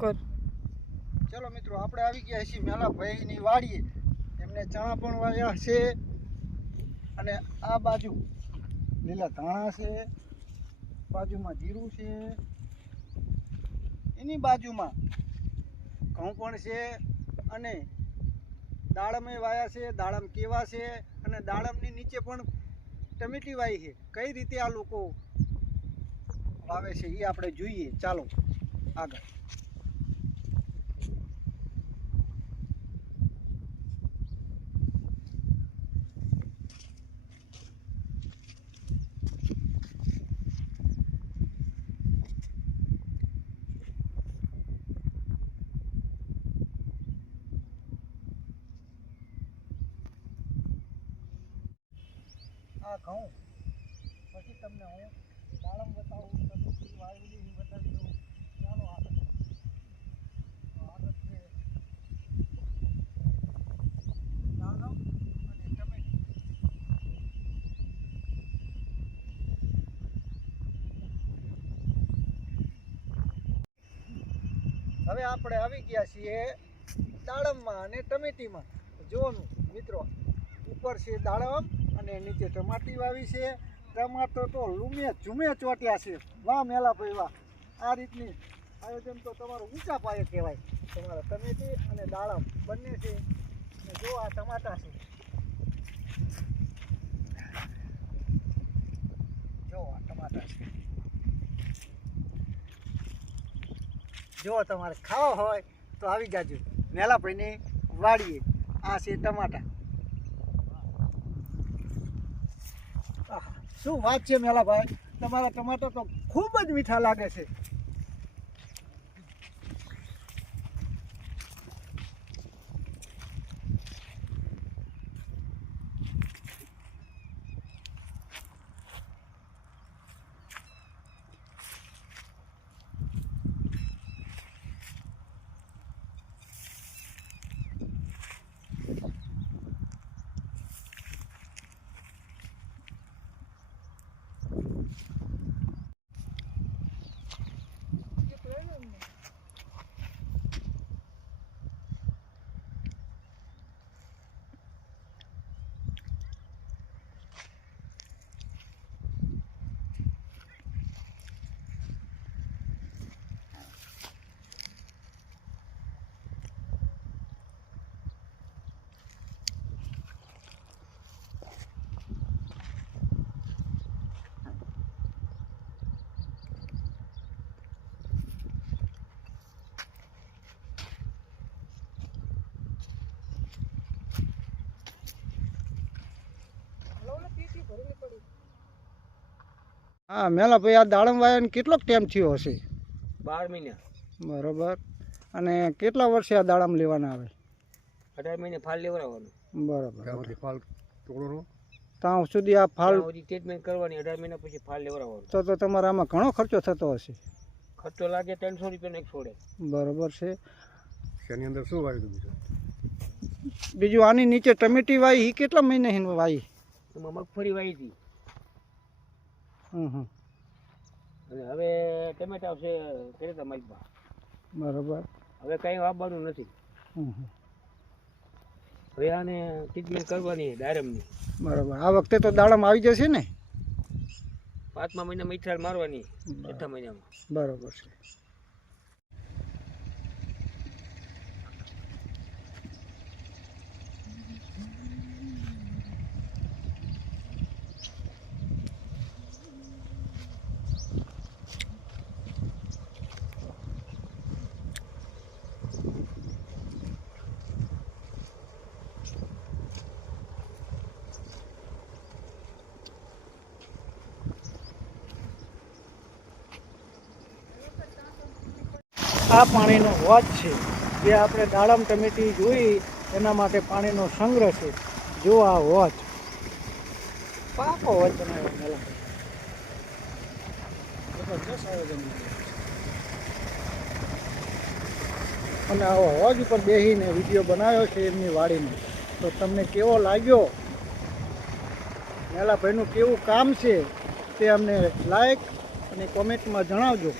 કર ચલો મિત્રો આપણે આવી ગયા છીએ મેલાભાઈની વાડીએ. એમને ચણા પણ વાવ્યા છે અને આ બાજુ લીલા ધાણા છે, બાજુમાં જીરું છે, એની બાજુમાં ઘઉં પણ છે અને દાડમે વાયા છે. દાડમ કેવા છે અને દાડમની નીચે પણ ટમેટી વાવી છે. કઈ રીતે આ લોકો વાવે છે એ આપણે જોઈએ. ચાલો આગળ. આ ઘઉં પછી તમને હું દાડમ બતાવું, ટમેટી વાવેલી બતાવી દઉં. ચાલો આગળ. આગળ છે દાડમ અને ટમેટી. હવે આપણે આવી ગયા છીએ દાડમમાં અને ટમેટીમાં. જોવાનું મિત્રો, ઉપર છે દાડમ અને નીચે ટમાટી વાવી છે. ટમાટર તો લૂમે ઝૂમે ચોટ્યા છે. વાહ મેલાભાઈ વાહ! આ રીતની આયોજન તો તમારું ઊંચા પાયે કહેવાય. તમારા ટમેટી અને દાડમ બંને છે. અને જો આ ટમાટા છે, જો આ ટમાટા છે. જો તમારે ખાવા હોય તો આવી જાજો મેલાભાઈની વાડીએ. આ છે ટમાટા. શું વાત છે મેલાભાઈ, તમારા ટમાટર તો ખૂબ જ મીઠા લાગે છે. હા મેલાભાઈ, આ દાડમ વાયાને કેટલો ટાઈમ થયો હશે? 12 મહિના. બરોબર. અને કેટલા વર્ષે આ દાડમ લેવાના આવે? 18 મહિને ફાલ લેવડાવવાનું. બરોબર. ફાલ તોડવાનો ત્યાં સુધી આ ફાલ ટ્રીટમેન્ટ કરવાની. 18 મહિના પછી ફાલ લેવડાવવાનું. તો તમારે આમાં ઘણો ખર્ચો થતો હશે? ખર્ચો લાગે 300 રૂપિયાનો એક છોડે. બરોબર છે. એની અંદર શું વાવ્યું બીજું? બીજું આની નીચે ટમેટી વાવી, એ કેટલા મહિને વાવી? એમાં મગફળી વાવી હતી. હમ. અને હવે ટમેટા આવશે ખેડતા માઇકમાં. બરોબર. હવે કંઈ વાવવાનું નથી. હવે આને ટ્રીટમેન્ટ કરવાની દાડમની. બરોબર. આ વખતે તો દાડમ આવી જશે ને? 5મા મહિનામાં ઈથરાલ મારવાની. 6થા મહિનામાં. બરોબર છે. આ પાણીનો વોચ છે, જે આપણે દાડમ ટમેટી જોઈ એના માટે પાણીનો સંગ્રહ છે. જો આ વોચ, પાકો વોચ બનાવ્યો મેલાભાઈ, જબરજસ્ત આયોજન. અને આવો વોચ ઉપર બેસીને વિડીયો બનાવ્યો છે એમની વાડીનો. તો તમને કેવો લાગ્યો, મેલાભાઈનું કેવું કામ છે તે અમને લાઈક અને કોમેન્ટમાં જણાવજો.